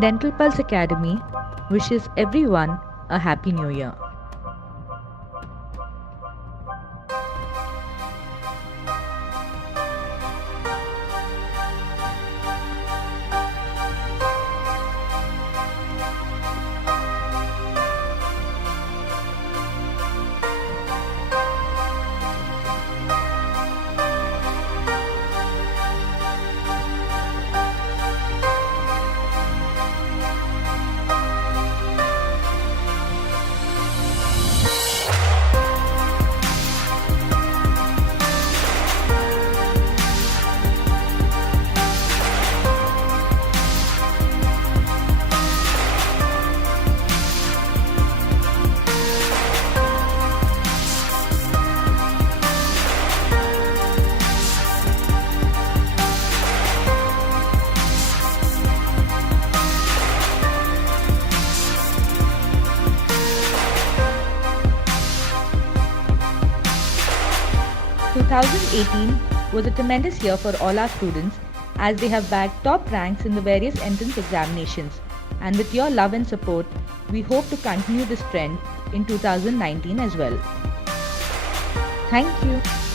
Dental Pulse Academy wishes everyone a Happy New Year. 2018 was a tremendous year for all our students as they have bagged top ranks in the various entrance examinations. And with your love and support, we hope to continue this trend in 2019 as well. Thank you.